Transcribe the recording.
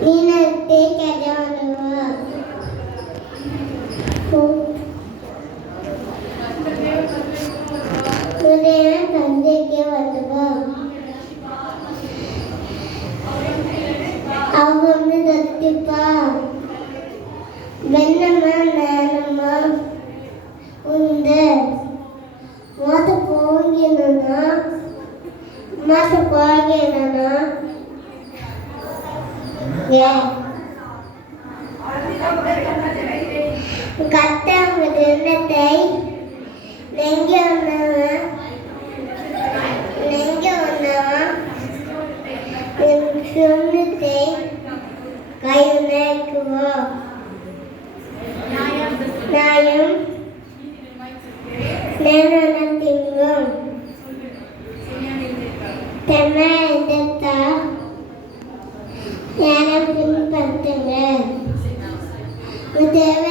நீனத்தை கஜானவா உதயன் தந்தைக்கு வந்தவா அவங்க தத்திப்பா வெண்ணம்மா நேரம்மா உந்த மாத போகினா கத்தம் எண்ணத்தை நெஞ்ச சொன்னத்தை கையுணக்குவோ நாயும் நேரத்திங்கும் தென்னை எதிர்த்தா யாரை பின்பற்றுங்க தேவை